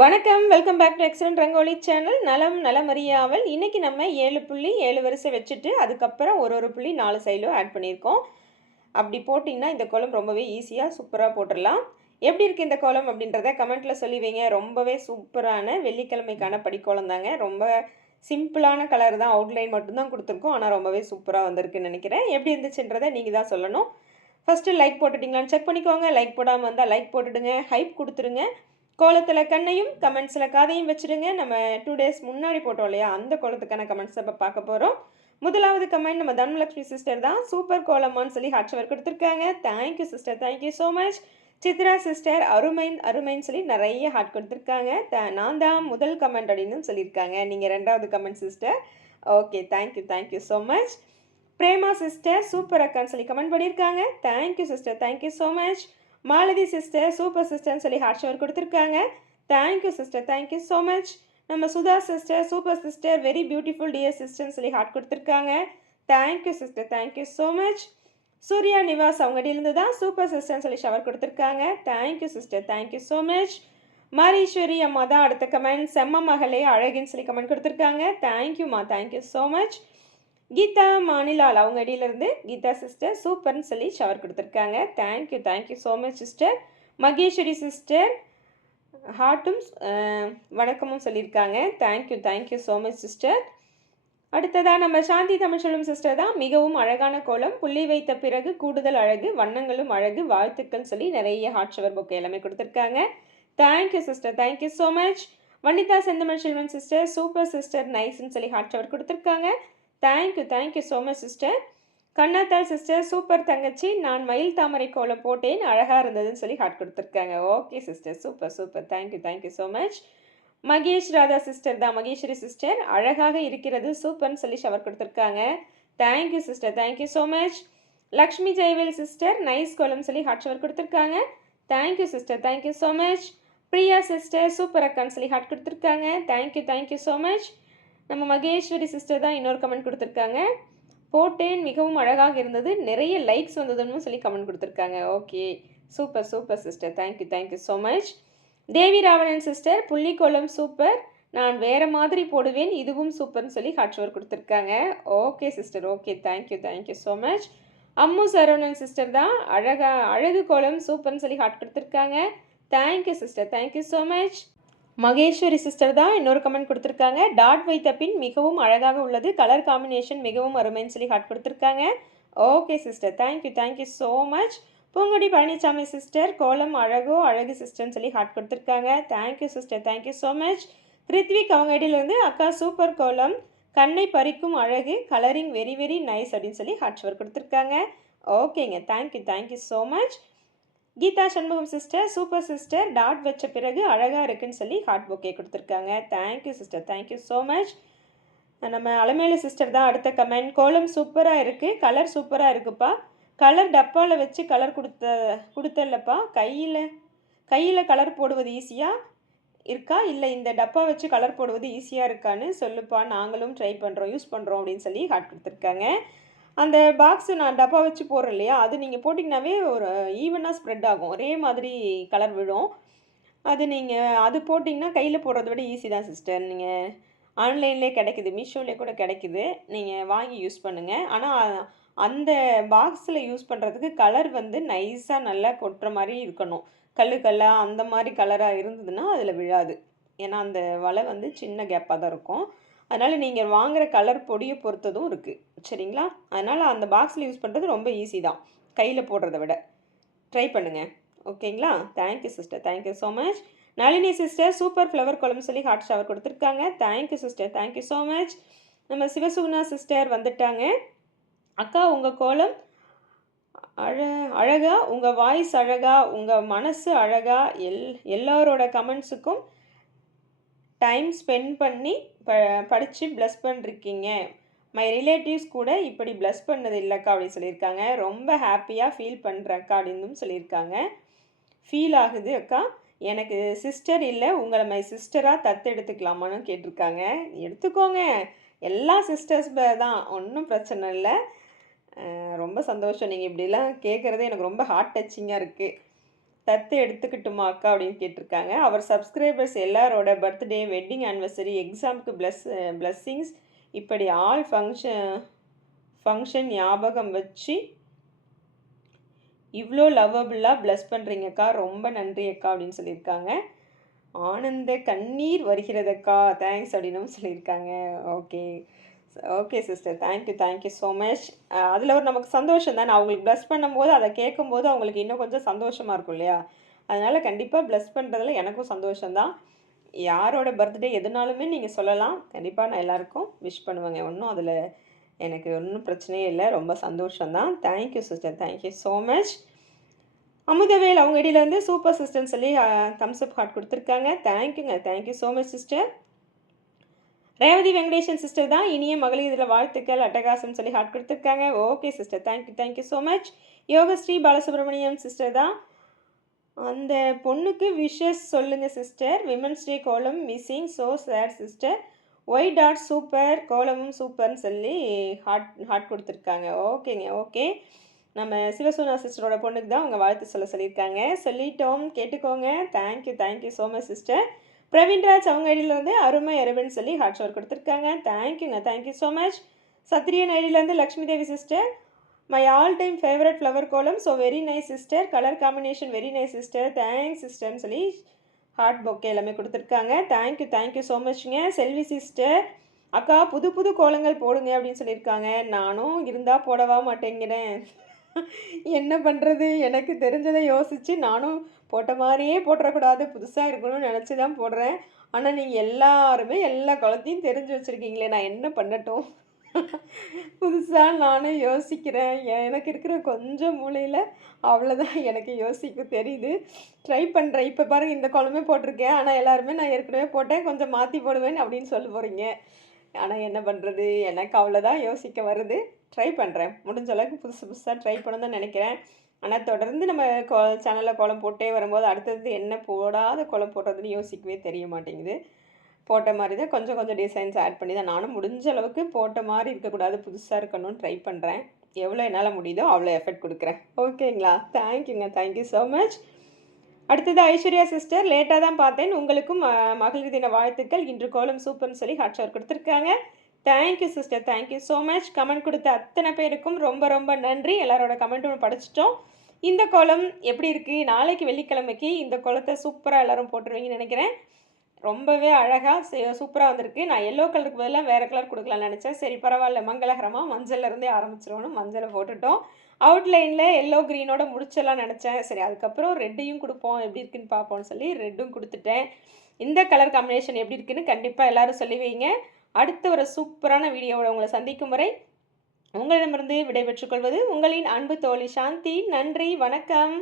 வணக்கம். Welcome back to excellent Rangoli channel. நலம் நலமறியாவல். இன்னைக்கு நம்ம 7 புள்ளி 7 வரிசை வச்சுட்டு அதுக்கப்புறம் ஒரு புள்ளி 4 சைடும் ஆட் பண்ணியிருக்கோம். அப்படி போட்டிங்கன்னா இந்த கோலம் ரொம்பவே ஈஸியாக சூப்பராக போட்டுடலாம். எப்படி இருக்குது இந்த கோலம் அப்படின்றத கமெண்ட்டில் சொல்லி வைங்க. ரொம்பவே சூப்பரான வெள்ளிக்கிழமைக்கான படிக்கோலம் தாங்க. ரொம்ப சிம்பிளான கலர் தான், அவுட்லைன் மட்டும்தான் கொடுத்துருக்கோம். ஆனால் ரொம்பவே சூப்பராக வந்திருக்குன்னு நினைக்கிறேன். எப்படி இருந்துச்சுன்றதை நீங்கள் தான் சொல்லணும். ஃபஸ்ட்டு லைக் போட்டுட்டிங்களான்னு செக் பண்ணிக்கோங்க. லைக் போடாமல் வந்தால் லைக் போட்டுடுங்க, ஹைப் கொடுத்துருங்க. கோலத்தில் கண்ணையும் கமெண்ட்ஸில் காதையும் வச்சுடுங்க. நம்ம 2 டேஸ் முன்னாடி போட்டோம் இல்லையா, அந்த கோலத்துக்கான கமெண்ட்ஸை இப்போ பார்க்க போகிறோம். முதலாவது கமெண்ட் நம்ம தனலட்சுமி சிஸ்டர் தான். சூப்பர் கோலமான்னு சொல்லி ஹாட்சவர் கொடுத்துருக்காங்க. Thank you sister, thank you so much. Chitra sister அருமைன்னு சொல்லி நிறைய ஹார்ட் கொடுத்துருக்காங்க. நான் தான் முதல் கமெண்ட் அப்படின்னு சொல்லியிருக்காங்க. நீங்கள் ரெண்டாவது comment sister. Okay, thank you so much. Prema sister super அக்கான்னு சொல்லி கமெண்ட் பண்ணியிருக்காங்க. Thank you sister, thank you so much. Malathi sister super சிஸ்டர்னு சொல்லி ஹார்ட் ஷவர் கொடுத்துருக்காங்க. Thank you sister, thank you so much. நம்ம Sudha sister super sister very beautiful dear சிஸ்டர்னு சொல்லி ஹார்ட் கொடுத்துருக்காங்க. Thank you sister, thank you so much. Surya Nivas அவங்ககிட்ட தான் சூப்பர் சிஸ்டர்னு சொல்லி ஷவர் கொடுத்துருக்காங்க. Thank you sister, thank you so much. Mariswari அம்மா தான் அடுத்த கமெண்ட். செம்ம மகளே அழகுன்னு சொல்லி கமெண்ட் கொடுத்துருக்காங்க. தேங்க்யூம்மா, தேங்க்யூ ஸோ மச். கீதா மாநிலால் அவங்க அடியிலேருந்து கீதா சிஸ்டர் சூப்பர்னு சொல்லி ஷவர் கொடுத்துருக்காங்க. Thank you so much sister. Maheswari sister ஹார்ட்டும் வணக்கமும் சொல்லியிருக்காங்க. Thank you so much sister. அடுத்ததாக நம்ம சாந்தி தமிழ்ச்செல்வம் சிஸ்டர் தான். மிகவும் அழகான கோலம், புள்ளி வைத்த பிறகு கூடுதல் அழகு, வண்ணங்களும் அழகு, வாழ்த்துக்கள் சொல்லி நிறைய ஹார்ட் ஷவர் புக் எல்லாமே கொடுத்துருக்காங்க. Thank you sister, thank you so much. Vanitha செந்தமிழ் செல்வன் சிஸ்டர் சூப்பர் சிஸ்டர் நைஸ்ன்னு சொல்லி ஹார்ட் ஷவர் கொடுத்துருக்காங்க. Thank you so much sister. Kannathal sister super தங்கச்சி, நான் மயில் தாமரை கோலம் போட்டேன், அழகாக இருந்ததுன்னு சொல்லி ஹார்ட் கொடுத்துருக்காங்க. Okay sister, super. Thank you so much. Mahesh Radha sister தான். மகேஸ்வரி சிஸ்டர் அழகாக இருக்கிறது சூப்பர்னு சொல்லி ஷவர் கொடுத்துருக்காங்க. Thank you sister, thank you so much. Lakshmi Jayavel sister nice கோலம் சொல்லி ஹார்ட் ஷவர் கொடுத்துருக்காங்க. Thank you sister, thank you so much. Priya sister super அக்கான்னு சொல்லி ஹார்ட் கொடுத்துருக்காங்க. Thank you so much. நம்ம மகேஸ்வரி சிஸ்டர் தான் இன்னொரு கமெண்ட் கொடுத்துருக்காங்க. போட்டேன் மிகவும் அழகாக இருந்தது, நிறைய லைக்ஸ் வந்ததுன்னு சொல்லி கமெண்ட் கொடுத்துருக்காங்க. Okay, super sister. Thank you so much. Devi Ravanan sister புள்ளிக்கோலம் சூப்பர், நான் வேறு மாதிரி போடுவேன், இதுவும் சூப்பர்னு சொல்லி ஹார்ட் ஷவர் கொடுத்துருக்காங்க. Okay sister, okay, thank you so much. Ammu Saravanan sister தான் அழகு கோலம் சூப்பர்னு சொல்லி ஹார்ட் கொடுத்துருக்காங்க. Thank you sister, thank you so much. Maheswari sister தான் இன்னொரு கமெண்ட் கொடுத்துருக்காங்க. டாட் வைத்த பின் மிகவும் அழகாக உள்ளது, கலர் காம்பினேஷன் மிகவும் அருமைன்னு சொல்லி ஹார்ட் கொடுத்துருக்காங்க. Okay sister, thank you so much. Poongudi Palaniswami sister கோலம் அழகு சிஸ்டர்னு சொல்லி ஹார்ட் கொடுத்துருக்காங்க. Thank you sister, thank you so much. Rithvik அவங்க இடையிலேருந்து அக்கா சூப்பர் கோலம், கண்ணை பறிக்கும் அழகு, கலரிங் வெரி நைஸ் அப்படின்னு சொல்லி ஹார்ட் ஷவர் கொடுத்துருக்காங்க. ஓகேங்க, thank you so much. Geetha Shanmugam sister super sister, dot வச்ச பிறகு அழகாக இருக்குன்னு சொல்லி ஹார்ட் புக்கே கொடுத்துருக்காங்க. Thank you sister, thank you so much. நம்ம அலமேலு சிஸ்டர் தான் அடுத்த கமெண்ட். கோலம் சூப்பராக இருக்குது, கலர் சூப்பராக இருக்குப்பா, கலர் டப்பாவில் வச்சு கலர் கொடுத்தல்லப்பா, கையில் கலர் போடுவது ஈஸியாக இருக்கா, இல்லை இந்த டப்பா வச்சு கலர் போடுவது ஈஸியாக இருக்கான்னு சொல்லுப்பா, நாங்களும் ட்ரை பண்ணுறோம் யூஸ் பண்ணுறோம் அப்படின்னு சொல்லி ஹார்ட் கொடுத்துருக்காங்க. அந்த பாக்ஸு நான் டப்பா வச்சு போடுறேன் இல்லையா, அது நீங்கள் போட்டிங்கனாவே ஒரு ஈவனாக ஸ்ப்ரெட் ஆகும், ஒரே மாதிரி கலர் விழும். அது போட்டிங்கன்னா கையில் போடுறத விட ஈஸி தான் சிஸ்டர். நீங்கள் ஆன்லைன்லேயே கிடைக்குது, மீஷோலேயே கூட கிடைக்குது, நீங்கள் வாங்கி யூஸ் பண்ணுங்கள். ஆனால் அந்த பாக்ஸில் யூஸ் பண்ணுறதுக்கு கலர் வந்து நைஸாக நல்லா கொட்டுற மாதிரி இருக்கணும். கல்லாக அந்த மாதிரி கலராக இருந்ததுன்னா அதில் விழாது. ஏன்னா அந்த வலை வந்து சின்ன கேப்பாக தான் இருக்கும். அதனால் நீங்கள் வாங்குகிற கலர் பொடியை பொறுத்ததும் இருக்குது, சரிங்களா? அதனால் அந்த பாக்ஸில் யூஸ் பண்ணுறது ரொம்ப ஈஸி தான், கையில் போடுறத விட. ட்ரை பண்ணுங்கள், ஓகேங்களா? Thank you sister, thank you so much. Nalini sister super flower கோலம் சொல்லி ஹார்ட் ஷவர் கொடுத்துருக்காங்க. Thank you sister, thank you so much. நம்ம சிவசுகுணா சிஸ்டர் வந்துட்டாங்க. அக்கா உங்கள் கோலம் அழகா, உங்கள் வாய்ஸ் அழகா, உங்கள் மனசு அழகா, எல்லாரோட கமெண்ட்ஸுக்கும் டைம் ஸ்பெண்ட் பண்ணி படித்து ப்ளஸ் பண்ணிருக்கீங்க. மை ரிலேட்டிவ்ஸ் கூட இப்படி ப்ளஸ் பண்ணது இல்லைக்கா அப்படின்னு சொல்லியிருக்காங்க. ரொம்ப ஹாப்பியாக ஃபீல் பண்ணுறேன்க்கா அப்படின்னு சொல்லியிருக்காங்க. ஃபீல் ஆகுது அக்கா, எனக்கு சிஸ்டர் இல்லை, உங்களை மை சிஸ்டராக தத்தெடுத்துக்கலாமான்னு கேட்டிருக்காங்க. எடுத்துக்கோங்க, எல்லா சிஸ்டர்ஸ் தான், ஒன்றும் பிரச்சனை இல்லை. ரொம்ப சந்தோஷம், நீங்கள் இப்படிலாம் கேட்குறதே எனக்கு ரொம்ப ஹார்ட் டச்சிங்காக இருக்குது. தத்து எடுத்துக்கிட்டுமா அக்கா அப்படின்னு கேட்டிருக்காங்க. அவர் சப்ஸ்கிரைபர்ஸ் எல்லாரோட பர்த்டே, வெட்டிங் ஆனிவர்சரி, எக்ஸாமுக்கு பிளஸ்ஸிங்ஸ் இப்படி ஆல் ஃபங்க்ஷன் ஞாபகம் வச்சு இவ்வளோ லவ்வபுளாக ப்ளஸ் பண்ணுறீங்கக்கா, ரொம்ப நன்றி அக்கா அப்படின்னு சொல்லியிருக்காங்க. ஆனந்த கண்ணீர் வருகிறதக்கா, தேங்க்ஸ் அப்படின்னும் சொல்லியிருக்காங்க. Okay okay sister, thank you so much. அதில் ஒரு நமக்கு சந்தோஷம் தானே, அவங்களுக்கு ப்ளஸ் பண்ணும்போது அதை கேட்கும்போது அவங்களுக்கு இன்னும் கொஞ்சம் சந்தோஷமாக இருக்கும் இல்லையா? அதனால் கண்டிப்பாக ப்ளஸ் பண்ணுறதுல எனக்கும் சந்தோஷம்தான். யாரோட பர்த்டே எதுனாலுமே நீங்கள் சொல்லலாம், கண்டிப்பாக நான் எல்லாருக்கும் விஷ் பண்ணுவேங்க. ஒன்றும் அதில் எனக்கு ஒன்றும் பிரச்சனையே இல்லை, ரொம்ப சந்தோஷம்தான். Thank you sister, thank you so much. Amudhavel அவங்க இடையிலேருந்து சூப்பர் சிஸ்டர்னு சொல்லி தம்ஸ் அப் ஹார்ட் கொடுத்துருக்காங்க. Thank you so much sister. Revathi Venkatesan sister தான், இனிய மகளிர் இதில் வாழ்த்துக்கள் அட்டகாசம் சொல்லி ஹார்ட் கொடுத்துருக்காங்க. Okay sister, thank you so much. Yogasri Balasubramaniam sister தான், அந்த பொண்ணுக்கு விஷஸ் சொல்லுங்கள் sister, women's day kolam missing so sad sister, why that super கோலமும் சூப்பர்னு சொல்லி ஹார்ட் கொடுத்துருக்காங்க. ஓகேங்க, ஓகே. நம்ம சிவசோனா சிஸ்டரோட பொண்ணுக்கு தான் அவங்க வாழ்த்து சொல்லியிருக்காங்க. சொல்லிட்டோம், கேட்டுக்கோங்க. Thank you so much sister. Praveenraj அவங்க ஐடியிலேருந்து அருமை அரவன் சொல்லி ஹார்ட் ஷோர் கொடுத்துருக்காங்க. Thank you so much. சத்ரியன் ஐடியிலேருந்து Lakshmi Devi sister, my all time favourite flower kolam, so very nice sister, colour combination very nice sister, thanks சிஸ்டர்னு சொல்லி ஹார்ட் பொக்கே எல்லாமே கொடுத்துருக்காங்க. தேங்க்யூ ஸோ மச்ங்க. செல்வி சிஸ்டர், அக்கா புது புது கோலங்கள் போடுங்க அப்படின்னு சொல்லியிருக்காங்க. நானும் இருந்தால் போடவா மாட்டேங்கிறேன், என்ன பண்ணுறது, எனக்கு தெரிஞ்சதை யோசித்து நானும் போட்ட மாதிரியே போட்டுறக்கூடாது, புதுசாக இருக்கணும்னு நினச்சி தான் போடுறேன். ஆனால் நீங்கள் எல்லாருமே எல்லா குளத்தையும் தெரிஞ்சு வச்சுருக்கீங்களே, நான் என்ன பண்ணட்டும்? புதுசாக நானும் யோசிக்கிறேன், எனக்கு இருக்கிற கொஞ்சம் மூளையில் அவ்வளோதான் எனக்கு யோசிக்க தெரியுது, ட்ரை பண்ணுறேன். இப்போ பாருங்கள், இந்த குழம்பே போட்டிருக்கேன், ஆனால் எல்லாருமே நான் ஏற்கனவே போட்டேன், கொஞ்சம் மாற்றி போடுவேன் அப்படின்னு சொல்ல போகிறீங்க. ஆனால் என்ன பண்ணுறது, எனக்கு அவ்வளோதான் யோசிக்க வருது. ட்ரை பண்ணுறேன், முடிஞ்ச அளவுக்கு புதுசாக ட்ரை பண்ண தான் நினைக்கிறேன். ஆனால் தொடர்ந்து நம்ம சேனலில் கோலம் போட்டே வரும்போது அடுத்தது என்ன போடாத கோலம் போடுறதுன்னு யோசிக்கவே தெரிய மாட்டேங்குது. போட்ட மாதிரி தான் கொஞ்சம் டிசைன்ஸ் ஆட் பண்ணி தான் நானும் முடிஞ்ச அளவுக்கு போட்ட மாதிரி இருக்கக்கூடாது, புதுசாக இருக்கணும்னு ட்ரை பண்ணுறேன். எவ்வளோ என்னால் முடியுதோ அவ்வளோ எஃபெக்ட் கொடுக்குறேன். ஓகேங்களா? Thank you so much. அடுத்தது ஐஸ்வர்யா சிஸ்டர், லேட்டாக தான் பார்த்தேன், உங்களுக்கும் மகளிர் தின வாழ்த்துக்கள், இன்று கோலம் சூப்பர்னு சொல்லி ஹாட் ஷார் கொடுத்துருக்காங்க. Thank you sister, thank you so much. Comment கொடுத்த அத்தனை பேருக்கும் ரொம்ப நன்றி. எல்லாரோட கமெண்ட்டும் படிச்சிட்டோம். இந்த கோலம் எப்படி இருக்குது, நாளைக்கு வெள்ளிக்கிழமைக்கு இந்த கோலத்தை சூப்பராக எல்லோரும் போட்டுருவீங்கன்னு நினைக்கிறேன். ரொம்பவே அழகாக சூப்பராக வந்திருக்கு. நான் எல்லோ கலருக்கு பதிலாக வேறு கலர் கொடுக்கலான்னு நினச்சேன். சரி பரவாயில்ல, மங்களகரமாக மஞ்சள்லேருந்தே ஆரம்பிச்சிடணும். மஞ்சளை போட்டுட்டோம். அவுட்லைனில் எல்லோ க்ரீனோட முடிச்செல்லாம் நினச்சேன். சரி அதுக்கப்புறம் ரெட்டையும் கொடுப்போம், எப்படி இருக்குன்னு பார்ப்போம்னு சொல்லி ரெட்டும் கொடுத்துட்டேன். இந்த கலர் காம்பினேஷன் எப்படி இருக்குன்னு கண்டிப்பாக எல்லோரும் சொல்லி வைங்க. அடுத்த ஒரு சூப்பரான வீடியோவோட உங்களை சந்திக்கும் வரை உங்களிடமிருந்து விடைபெற்றுக் கொள்வது உங்களின் அன்பு தோழி சாந்தி. நன்றி, வணக்கம்.